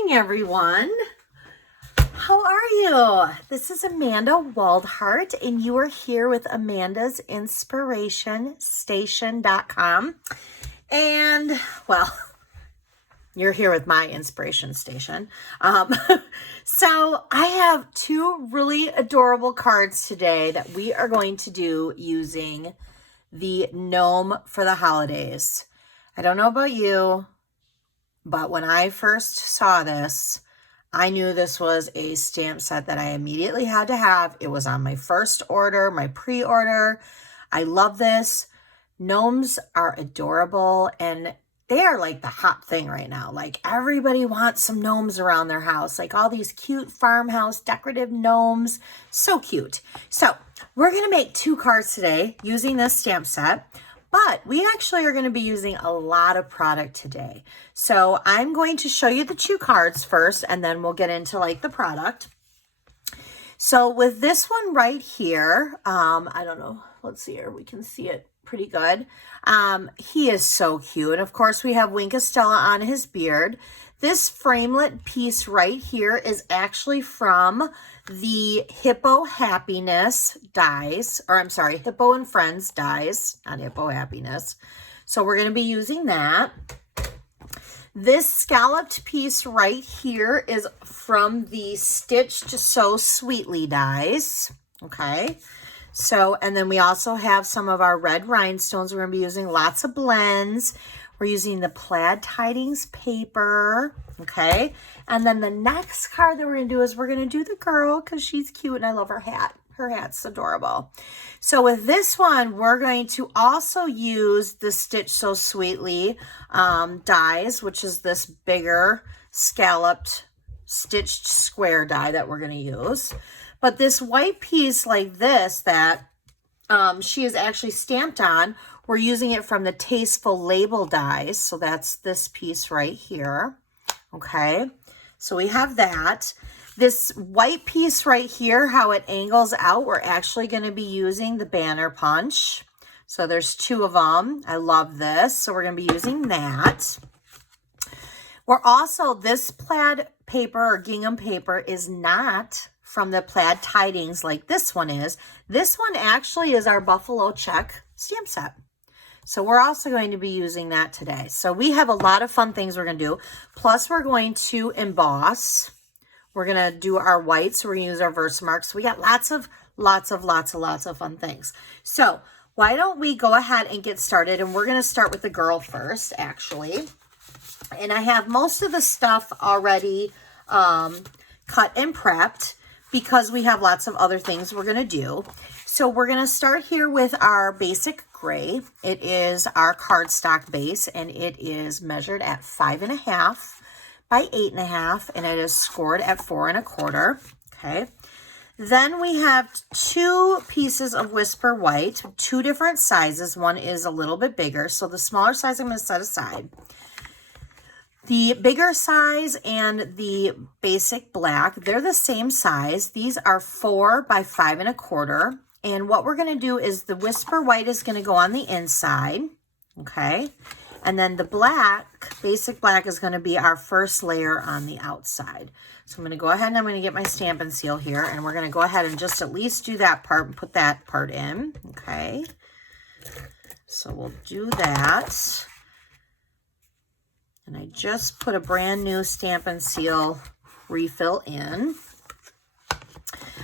morning, everyone. How are you? This is Amanda Waldhart, and you are here with Amanda's Inspiration Station.com. And, well, you're here with my inspiration station. So I have two really adorable cards today that we are going to do using the Gnome for the holidays. I don't know about you, but when I first saw this, I knew this was a stamp set that I immediately had to have. It was on my first order, my pre-order. I love this. Gnomes are adorable, and they are like the hot thing right now. Like, everybody wants some gnomes around their house. Like all these cute farmhouse decorative gnomes. So cute. So we're going to make two cards today using this stamp set. But we actually are going to be using a lot of product today. So I'm going to show you the two cards first, and then we'll get into like the product. So with this one right here, I don't know, let's see here, we can see it pretty good. He is so cute. And of course we have Wink of Stella on his beard. This framelit piece right here is actually from the Hippo Happiness dies, or I'm sorry, Hippo and Friends dies, not Hippo Happiness. So we're going to be using that. This scalloped piece right here is from the Stitched So Sweetly dies. Okay. So, and then we also have some of our red rhinestones. We're going to be using lots of blends. We're using the plaid tidings paper, okay? And then the next card that we're going to do is we're going to do the girl because she's cute and I love her hat. Her hat's adorable. So with this one, we're going to also use the Stitch So Sweetly dies, which is this bigger scalloped stitched square die that we're going to use. But this white piece like this that she is actually stamped on, we're using it from the Tasteful Label dies. So that's this piece right here. Okay. So we have that. This white piece right here, how it angles out, we're actually going to be using the Banner Punch. So there's two of them. I love this. So we're going to be using that. We're also, this plaid paper or gingham paper is not from the plaid tidings like this one is. This one actually is our buffalo check stamp set. So we're also going to be using that today. So we have a lot of fun things we're going to do. Plus we're going to emboss. We're going to do our white. So we're going to use our Versamark. So we got lots of fun things. So why don't we go ahead and get started? And we're going to start with the girl first, actually. And I have most of the stuff already cut and prepped, because we have lots of other things we're going to do. So we're going to start here with our basic gray. It is our cardstock base, and it is measured at 5.5 by 8.5, and it is scored at 4 1/4. Okay. Then we have two pieces of Whisper White, two different sizes. One is a little bit bigger, so the smaller size I'm going to set aside. The bigger size and the basic black, they're the same size. These are 4 by 5 1/4. And what we're going to do is the Whisper White is going to go on the inside. Okay. And then the black, basic black, is going to be our first layer on the outside. So I'm going to go ahead and I'm going to get my Stampin' Seal here. And we're going to go ahead and just at least do that part and put that part in. Okay. So we'll do that. And I just put a brand new Stampin' Seal refill in.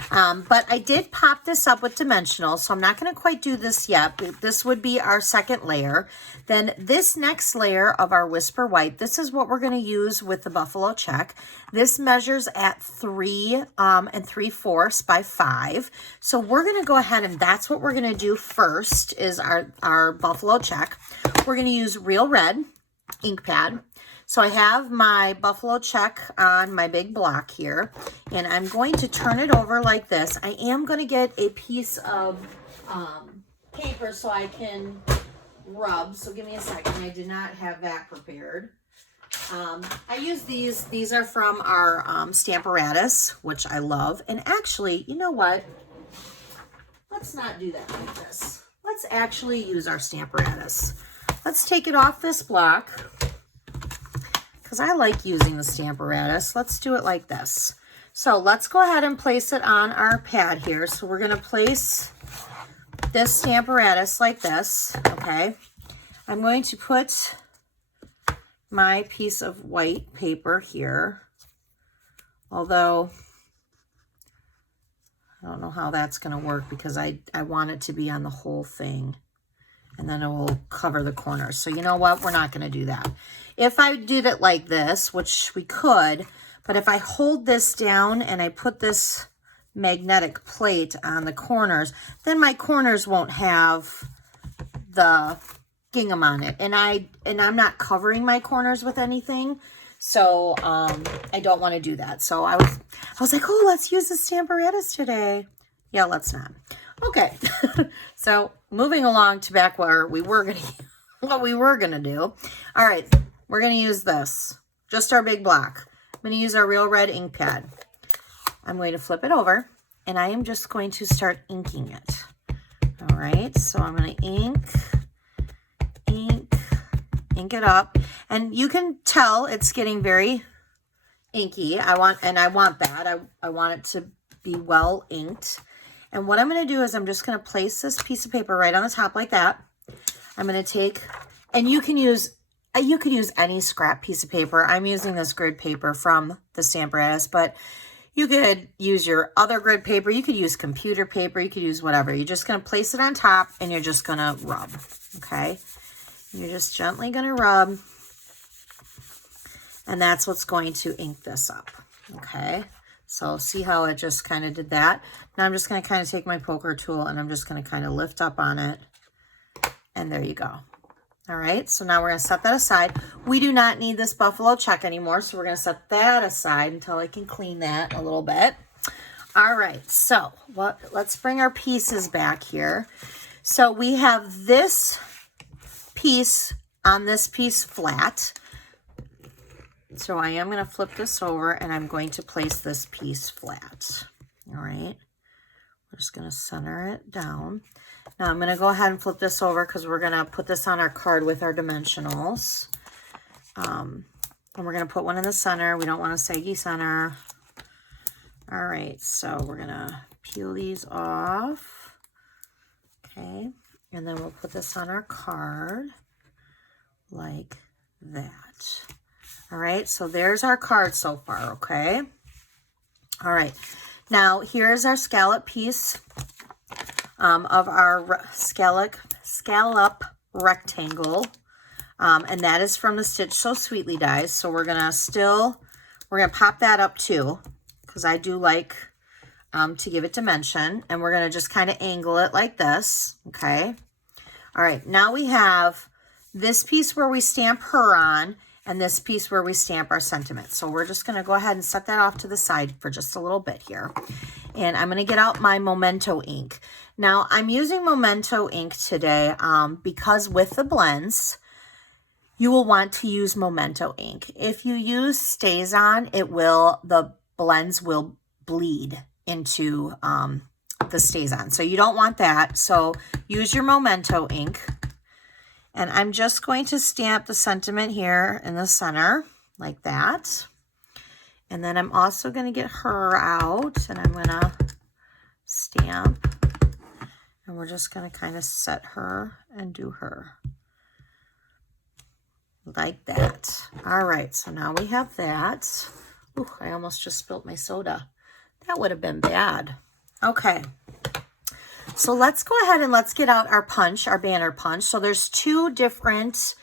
But I did pop this up with dimensional, so I'm not going to quite do this yet. But this would be our second layer. Then this next layer of our Whisper White, this is what we're going to use with the buffalo check. This measures at 3 3/4 by 5. So we're going to go ahead and that's what we're going to do first is our buffalo check. We're going to use Real Red ink pad. So I have my buffalo check on my big block here, and I'm going to turn it over like this. I am going to get a piece of paper so I can rub. So give me a second. I did not have that prepared. I use these. These are from our Stamparatus, which I love. And actually, you know what? Let's not do that like this. Let's actually use our Stamparatus. Let's take it off this block, because I like using the Stamparatus. Let's do it like this. So let's go ahead and place it on our pad here. So we're going to place this Stamparatus like this, okay? I'm going to put my piece of white paper here, although I don't know how that's going to work because I want it to be on the whole thing, and then it will cover the corners. So you know what? We're not going to do that. If I did it like this, which we could, but if I hold this down and I put this magnetic plate on the corners, then my corners won't have the gingham on it. And I'm not covering my corners with anything. So I don't want to do that. So I was like, oh, let's use the Stamparatus today. Yeah, let's not. Okay. So moving along to back where we were gonna what we were gonna do. All right, we're gonna use this. Just our big block. I'm gonna use our Real Red ink pad. I'm going to flip it over and I am just going to start inking it. All right, so I'm going to ink it up, and you can tell it's getting very inky. I want that. I want it to be well inked. And what I'm going to do is I'm just going to place this piece of paper right on the top like that. I'm going to take, and you could use any scrap piece of paper. I'm using this grid paper from the Stamparatus, but you could use your other grid paper. You could use computer paper. You could use whatever. You're just going to place it on top and you're just going to rub, okay? You're just gently going to rub, and that's what's going to ink this up, okay? So see how it just kind of did that? Now I'm just going to kind of take my poker tool and I'm just going to kind of lift up on it, and there you go. All right, so now we're going to set that aside. We do not need this buffalo check anymore, so we're going to set that aside until I can clean that a little bit. All right, so let's bring our pieces back here. So we have this piece on this piece flat. So I am going to flip this over and I'm going to place this piece flat. All right, we're just going to center it down. Now I'm going to go ahead and flip this over because we're going to put this on our card with our dimensionals. And we're going to put one in the center. We don't want a saggy center. All right, so we're going to peel these off. Okay, and then we'll put this on our card like that. All right, so there's our card so far, okay? All right, now here's our scallop piece of our scallop rectangle, and that is from the Stitch So Sweetly dies. So we're gonna pop that up too, because I do like to give it dimension, and we're gonna just kind of angle it like this, okay? All right, now we have this piece where we stamp her on, and this piece where we stamp our sentiment. So we're just gonna go ahead and set that off to the side for just a little bit here. And I'm gonna get out my Memento ink. Now I'm using Memento ink today because with the blends, you will want to use Memento ink. If you use StazOn, the blends will bleed into the StazOn. So you don't want that. So use your Memento ink. And I'm just going to stamp the sentiment here in the center like that. And then I'm also going to get her out and I'm going to stamp. And we're just going to kind of set her and do her like that. All right, so now we have that. Ooh, I almost just spilt my soda. That would have been bad. Okay. So let's go ahead and let's get out our punch, our banner punch. So there's two different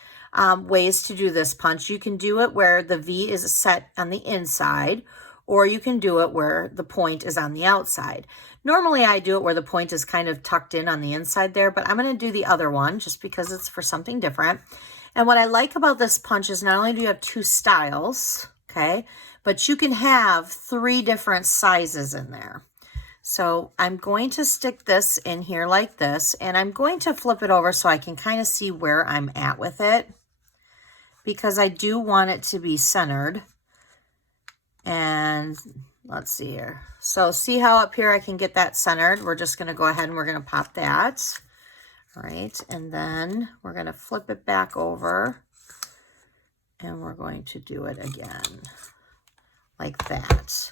ways to do this punch. You can do it where the V is set on the inside, or you can do it where the point is on the outside. Normally I do it where the point is kind of tucked in on the inside there, but I'm going to do the other one just because it's for something different. And what I like about this punch is not only do you have two styles, okay, but you can have 3 different sizes in there. So I'm going to stick this in here like this, and I'm going to flip it over so I can kind of see where I'm at with it, because I do want it to be centered. And let's see here. So see how up here I can get that centered? We're just going to go ahead and we're going to pop that. All right, and then we're going to flip it back over, And we're going to do it again like that.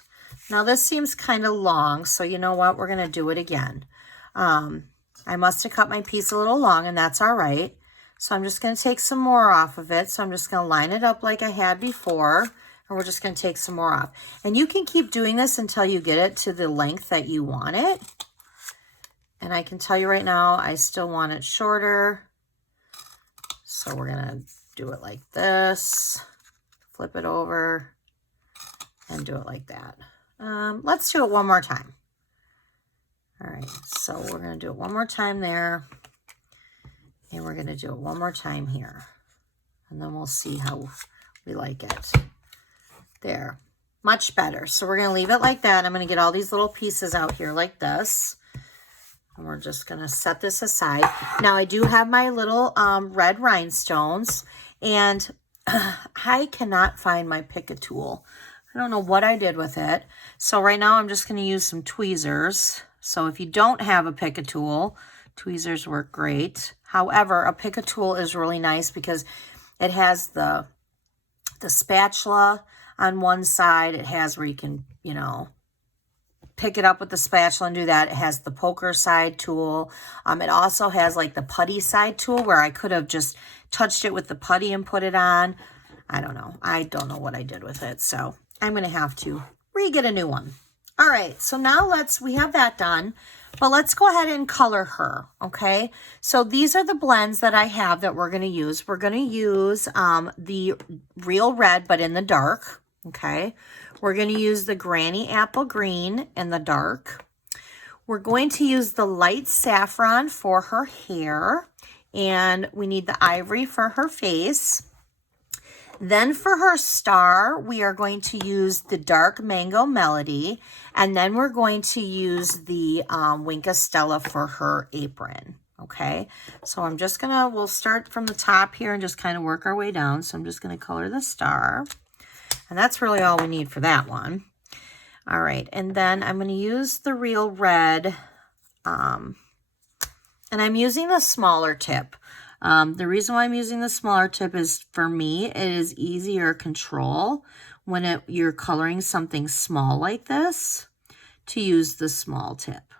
Now this seems kind of long, so you know what? We're going to do it again. I must have cut my piece a little long, and that's all right. So I'm just going to take some more off of it. So I'm just going to line it up like I had before, and we're just going to take some more off. And you can keep doing this until you get it to the length that you want it. And I can tell you right now, I still want it shorter. So we're going to do it like this, flip it over, and do it like that. Let's do it one more time. All right, so we're going to do it one more time there, and we're going to do it one more time here, and then we'll see how we like it. There, much better. So we're going to leave it like that. I'm going to get all these little pieces out here like this, and we're just going to set this aside. Now, I do have my little red rhinestones, and I cannot find my Pick-a tool. I don't know what I did with it. So right now I'm just going to use some tweezers. So if you don't have a Pick-a tool, tweezers work great. However, a Pick-a tool is really nice because it has the spatula on one side. It has where you can, you know, pick it up with the spatula and do that. It has the poker side tool. It also has like the putty side tool where I could have just touched it with the putty and put it on. I don't know. I don't know what I did with it. So I'm going to have to re-get a new one. All right, so now we have that done, but let's go ahead and color her, okay? So these are the blends that I have that we're going to use. We're going to use the real red, but in the dark, okay? We're going to use the Granny Apple Green in the dark. We're going to use the light saffron for her hair, and we need the ivory for her face. Then for her star, we are going to use the dark mango melody, and then we're going to use the Wink of Stella for her apron, okay? So I'm just we'll start from the top here and just kind of work our way down. So I'm just going to color the star, and that's really all we need for that one. All right, and then I'm going to use the real red, and I'm using a smaller tip. The reason why I'm using the smaller tip is, for me, it is easier control when you're coloring something small like this to use the small tip.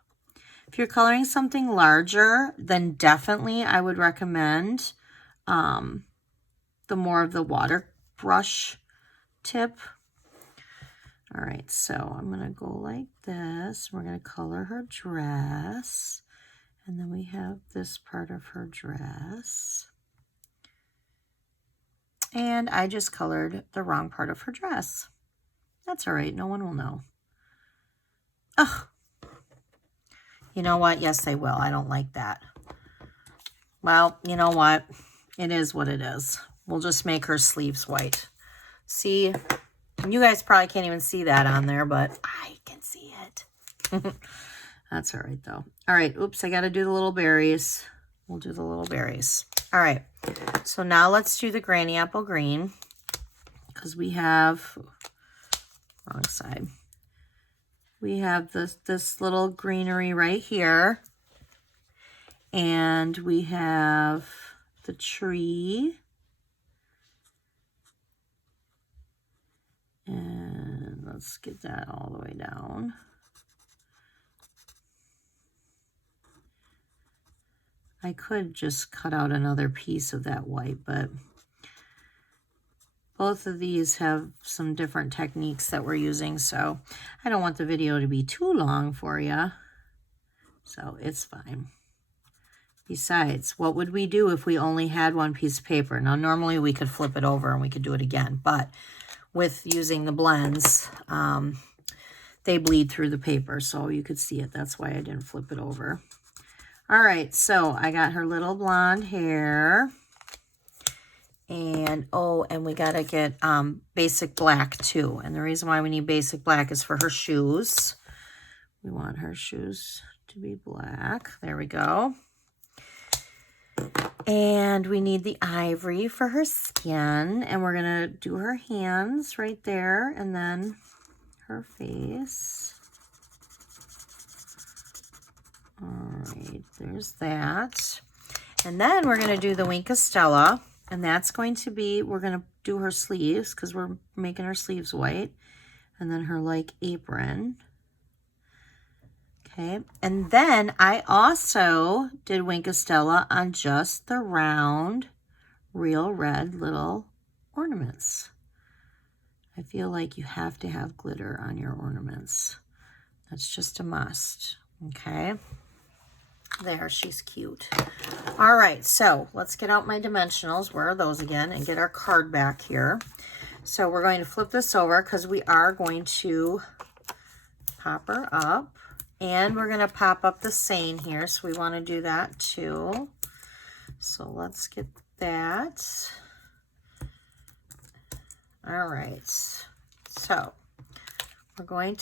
If you're coloring something larger, then definitely I would recommend the more of the water brush tip. All right, so I'm going to go like this. We're going to color her dress. And then we have this part of her dress. And I just colored the wrong part of her dress. That's all right. No one will know. Ugh. You know what? Yes, they will. I don't like that. Well, you know what? It is what it is. We'll just make her sleeves white. See? You guys probably can't even see that on there, but I can see it. That's all right, though. All right, oops, I got to do the little berries. We'll do the little berries. All right, so now let's do the Granny Apple Green, because we have, wrong side. We have this little greenery right here, and we have the tree, and let's get that all the way down. I could just cut out another piece of that white, but both of these have some different techniques that we're using, so I don't want the video to be too long for you, so it's fine. Besides, what would we do if we only had one piece of paper? Now, normally we could flip it over and we could do it again, but with using the blends, they bleed through the paper, so you could see it. That's why I didn't flip it over. All right, so I got her little blonde hair. And, oh, and we got to get basic black, too. And the reason why we need basic black is for her shoes. We want her shoes to be black. There we go. And we need the ivory for her skin. And we're going to do her hands right there. And then her face. All right, there's that. And then we're going to do the Wink of Stella. And that's going to be, we're going to do her sleeves because we're making her sleeves white. And then her like apron. Okay, and then I also did Wink of Stella on just the round, real red little ornaments. I feel like you have to have glitter on your ornaments. That's just a must, okay? There, she's cute. All right, so let's get out my dimensionals. Where are those again? And get our card back here. So we're going to flip this over because we are going to pop her up. And we're going to pop up the seine here, so we want to do that too. So let's get that. All right. So we're going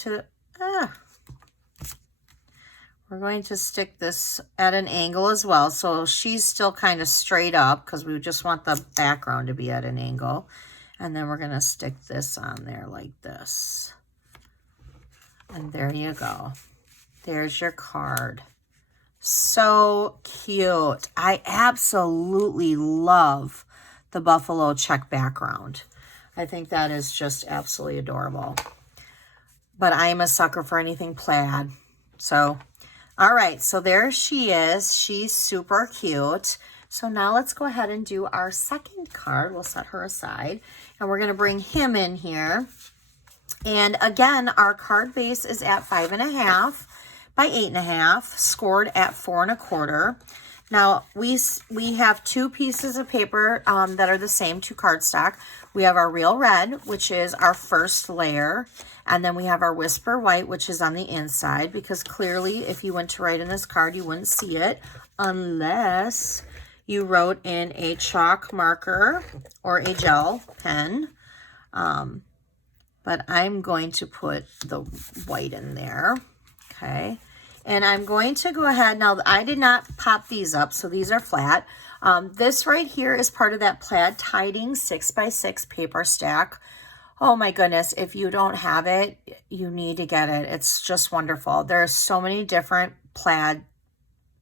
to stick this at an angle as well. So she's still kind of straight up because we just want the background to be at an angle. And then we're going to stick this on there like this. And there you go. There's your card. So cute. I absolutely love the buffalo check background. I think that is just absolutely adorable. But I am a sucker for anything plaid. So, all right. So there she is. She's super cute. So now let's go ahead and do our second card. We'll set her aside. And we're going to bring him in here. And again, our card base is at 5.5 by 8.5, scored at 4 1/4. Now we have two pieces of paper that are the same, two cardstock. We have our real red, which is our first layer, and then we have our whisper white, which is on the inside, because clearly if you went to write in this card, you wouldn't see it unless you wrote in a chalk marker or a gel pen. But I'm going to put the white in there. Okay, and I'm going to go ahead. Now, I did not pop these up, so these are flat. This right here is part of that plaid tiding 6x6 paper stack. Oh my goodness, if you don't have it, you need to get it. It's just wonderful. There's so many different plaid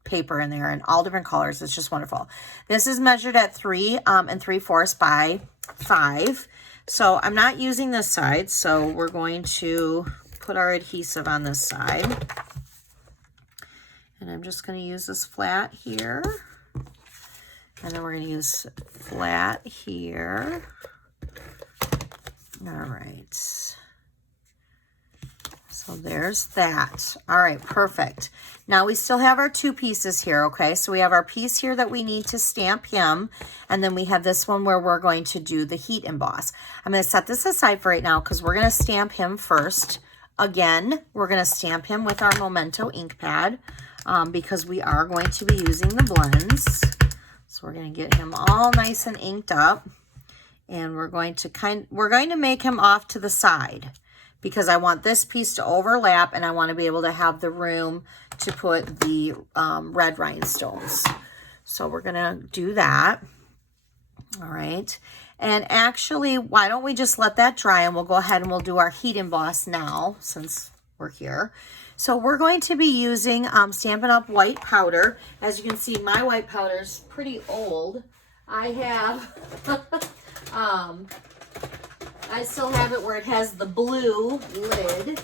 paper in there in all different colors. It's just wonderful. This is measured at 3 3/4 by 5. So I'm not using this side, so we're going to put our adhesive on this side. And I'm just going to use this flat here. And then we're going to use flat here. All right. So there's that. All right, perfect. Now we still have our two pieces here, okay? So we have our piece here that we need to stamp him, and then we have this one where we're going to do the heat emboss. I'm going to set this aside for right now because we're going to stamp him first. Again, we're going to stamp him with our Memento ink pad because we are going to be using the blends. So we're going to get him all nice and inked up, and we're going to make him off to the side, because I want this piece to overlap and I want to be able to have the room to put the red rhinestones. So we're going to do that. All right. And actually, why don't we just let that dry and we'll go ahead and we'll do our heat emboss now since we're here. So we're going to be using Stampin' Up! White powder. As you can see, my white powder is pretty old. I have... I still have it where it has the blue lid,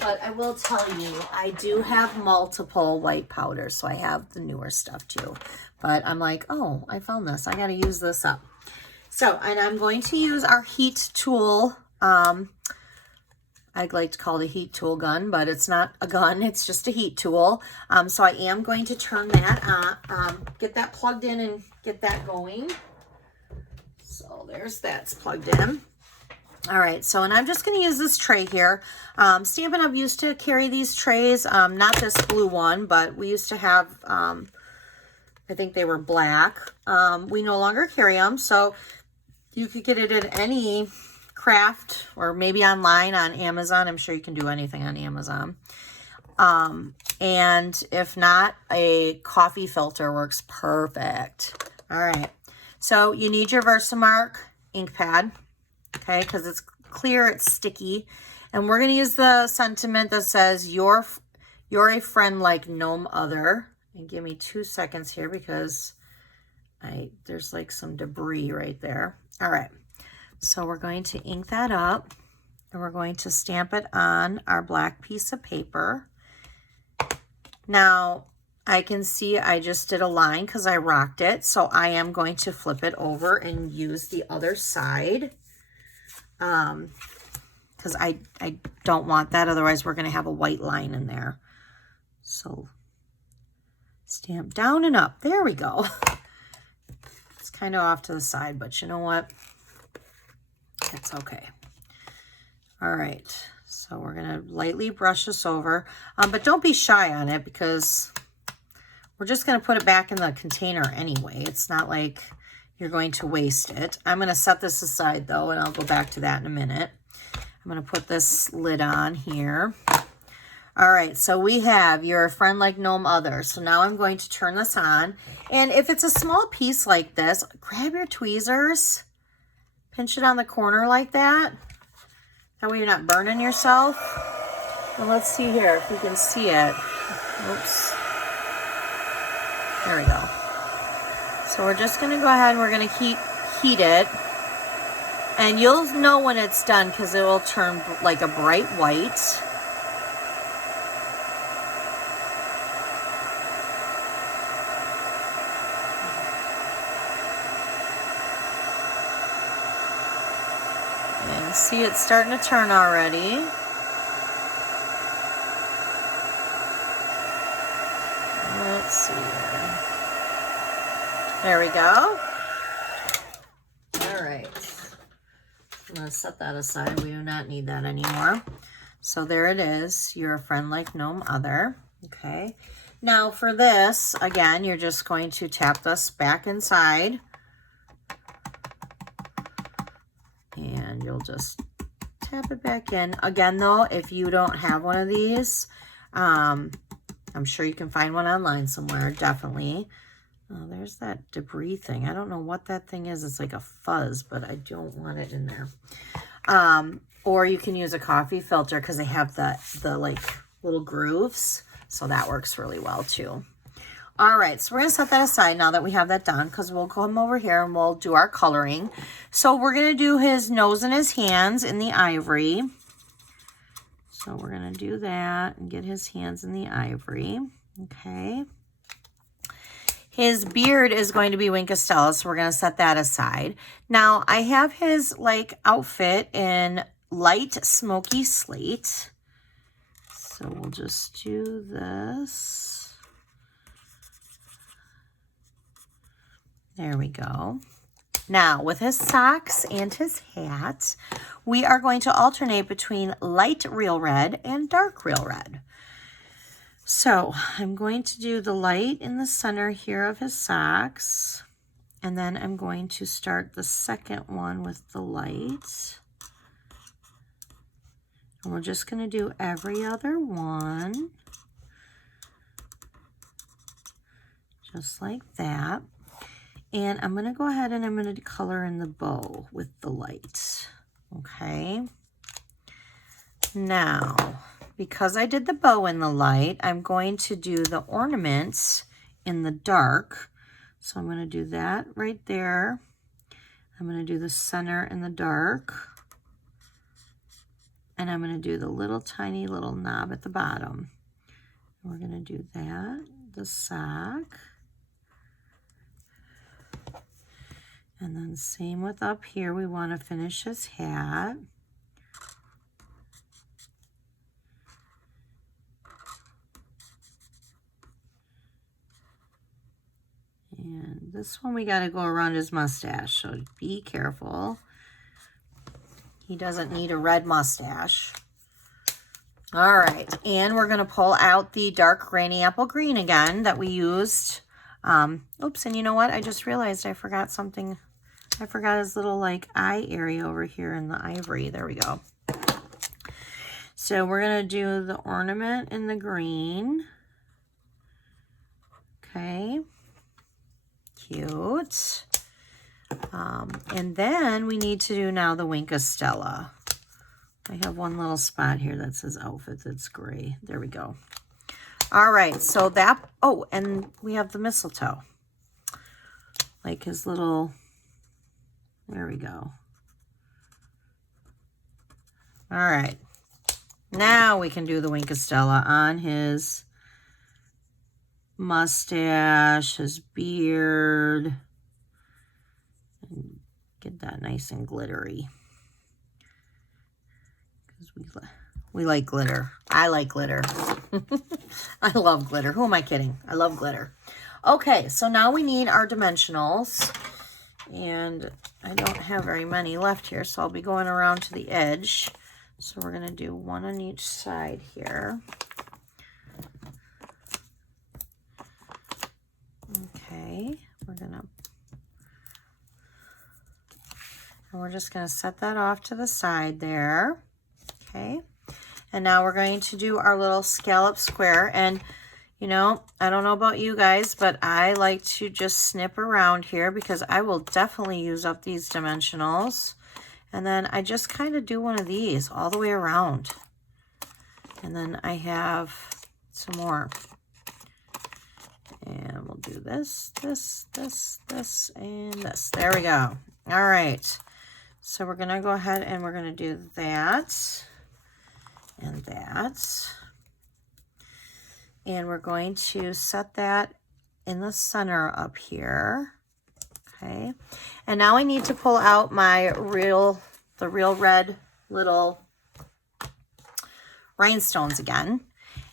but I will tell you, I do have multiple white powders, so I have the newer stuff too. But I'm like, oh, I found this. I got to use this up. So, and I'm going to use our heat tool. I'd like to call it a heat tool gun, but it's not a gun. It's just a heat tool. So I am going to turn that on, get that plugged in and get that going. So there's that's plugged in. All right, so, and I'm just going to use this tray here. Stampin' Up! Used to carry these trays, not this blue one, but we used to have, I think they were black. We no longer carry them, so you could get it at any craft or maybe online on Amazon. I'm sure you can do anything on Amazon. And if not, a coffee filter works perfect. All right, so you need your Versamark ink pad. Okay, because it's clear, it's sticky. And we're going to use the sentiment that says, you're a friend like gnome other. And give me 2 seconds here because there's like some debris right there. All right, so we're going to ink that up and we're going to stamp it on our black piece of paper. Now, I can see I just did a line because I rocked it, so I am going to flip it over and use the other side. Because I don't want that, otherwise we're going to have a white line in there. So stamp down and up. There we go. It's kind of off to the side, but you know what? It's okay. All right, so we're going to lightly brush this over, but don't be shy on it because we're just going to put it back in the container anyway. It's not like you're going to waste it. I'm going to set this aside though, and I'll go back to that in a minute. I'm going to put this lid on here. All right, so we have You're a Friend Like Gnome Other. So now I'm going to turn this on. And if it's a small piece like this, grab your tweezers, pinch it on the corner like that. That way you're not burning yourself. And let's see here if we can see it. Oops. There we go. So we're just going to go ahead and we're going to heat it. And you'll know when it's done because it will turn like a bright white. And see, it's starting to turn already. Let's see here. There we go. All right. I'm going to set that aside. We do not need that anymore. So there it is. You're a Friend Like Gnome Other. Okay. Now for this, again, you're just going to tap this back inside. And you'll just tap it back in. Again, though, if you don't have one of these, I'm sure you can find one online somewhere, definitely. Oh, there's that debris thing. I don't know what that thing is. It's like a fuzz, but I don't want it in there. Or you can use a coffee filter because they have the like little grooves. So that works really well too. All right, so we're going to set that aside now that we have that done because we'll come over here and we'll do our coloring. So we're going to do his nose and his hands in the ivory. So we're going to do that and get his hands in the ivory. Okay. His beard is going to be Wink of Stella, so we're going to set that aside. Now, I have his like outfit in light smoky slate. So we'll just do this. There we go. Now, with his socks and his hat, we are going to alternate between light real red and dark real red. So I'm going to do the light in the center here of his socks. And then I'm going to start the second one with the light. And we're just going to do every other one. Just like that. And I'm going to go ahead and I'm going to color in the bow with the light. Okay. Now, because I did the bow in the light, I'm going to do the ornaments in the dark. So I'm going to do that right there. I'm going to do the center in the dark. And I'm going to do the little tiny little knob at the bottom. We're going to do that, the sock. And then same with up here, we want to finish his hat. And this one we got to go around his mustache, so be careful. He doesn't need a red mustache. All right, and we're going to pull out the dark Granny Apple Green again that we used. Oops, and you know what? I just realized I forgot something. I forgot his little like eye area over here in the ivory. There we go. So we're going to do the ornament in the green. Okay. Cute. And then we need to do now the Wink of Stella. I have one little spot here that says outfit that's gray. There we go. All right, so that, oh, and we have the mistletoe. like his little, there we go. All right. Now we can do the Wink of Stella on his mustache, his beard. And get that nice and glittery. Because we like glitter. I like glitter. I love glitter. Who am I kidding? I love glitter. Okay, so now we need our dimensionals. And I don't have very many left here, so I'll be going around to the edge. So we're going to do one on each side here. Okay, we're just going to set that off to the side there. Okay, and now we're going to do our little scallop square. And you know, I don't know about you guys, but I like to just snip around here because I will definitely use up these dimensionals. And then I just kind of do one of these all the way around. And then I have some more. And we'll do this, this, and this. There we go. All right. So we're going to go ahead and we're going to do that and that. And we're going to set that in the center up here. Okay. And now I need to pull out my the real red little rhinestones again.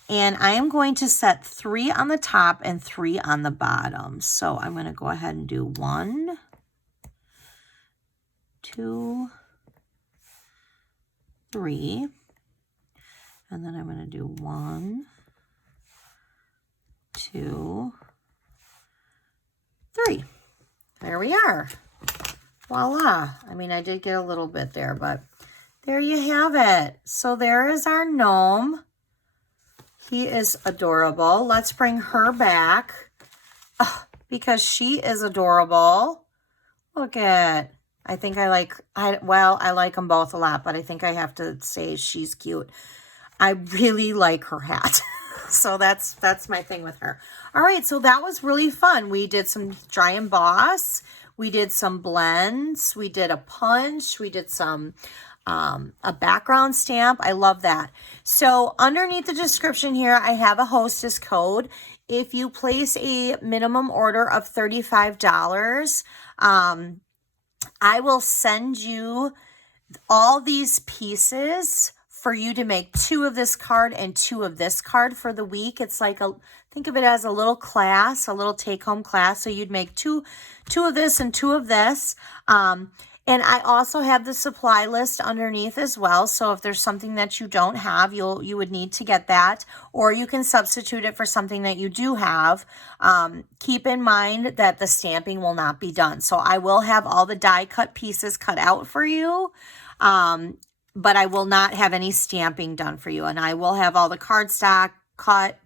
And I am going to set 3 on the top and 3 on the bottom. So I'm going to go ahead and do 1, 2, 3. And then I'm going to do 1, 2, 3. There we are. Voila. I mean, I did get a little bit there, but there you have it. So there is our gnome. He is adorable. Let's bring her back because she is adorable. Look at, I think I like them both a lot, but I think I have to say she's cute. I really like her hat. So that's my thing with her. All right, so that was really fun. We did some dry emboss. We did some blends. We did a punch. We did some a background stamp. I love that. So underneath the description here, I have a hostess code. If you place a minimum order of $35, I will send you all these pieces for you to make 2 of this card and 2 of this card for the week. It's like think of it as a little class, a little take-home class. So you'd make two of this and 2 of this. And I also have the supply list underneath as well. So if there's something that you don't have, you would need to get that, or you can substitute it for something that you do have. Keep in mind that the stamping will not be done. So I will have all the die cut pieces cut out for you. But I will not have any stamping done for you. And I will have all the cardstock cut,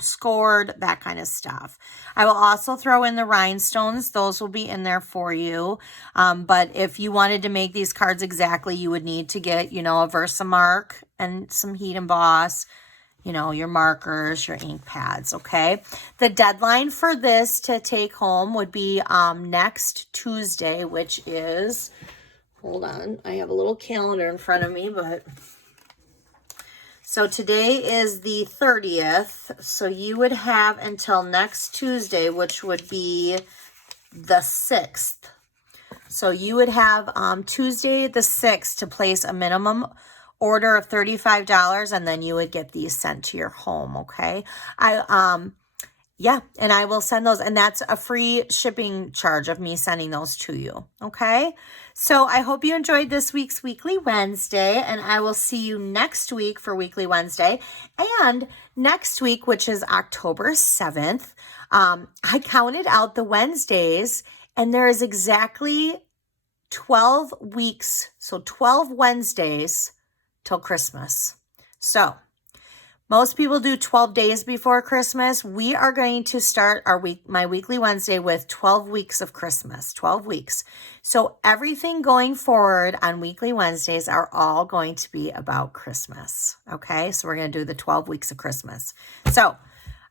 scored, that kind of stuff. I will also throw in the rhinestones. Those will be in there for you. But if you wanted to make these cards exactly, you would need to get, a Versamark and some Heat Emboss, your markers, your ink pads, okay? The deadline for this to take home would be next Tuesday, which is... Hold on, I have a little calendar in front of me, so today is the 30th, so you would have until next Tuesday, which would be the 6th. So you would have Tuesday the 6th to place a minimum order of $35, and then you would get these sent to your home, okay? Yeah, and I will send those, and that's a free shipping charge of me sending those to you, okay? So I hope you enjoyed this week's Weekly Wednesday, and I will see you next week for Weekly Wednesday. And next week, which is October 7th, I counted out the Wednesdays, and there is exactly 12 weeks, so 12 Wednesdays till Christmas. So most people do 12 days before Christmas. We are going to start my Weekly Wednesday with 12 weeks of Christmas, 12 weeks. So everything going forward on Weekly Wednesdays are all going to be about Christmas. Okay, so we're going to do the 12 weeks of Christmas. So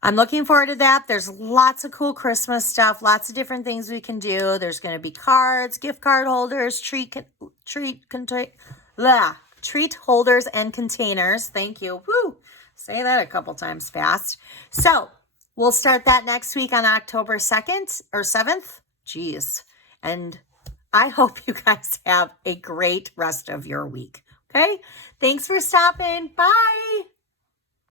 I'm looking forward to that. There's lots of cool Christmas stuff, lots of different things we can do. There's going to be cards, gift card holders, treat holders and containers. Thank you. Woo! Say that a couple times fast. So we'll start that next week on October 2nd or 7th. Jeez. And I hope you guys have a great rest of your week. Okay? Thanks for stopping. Bye.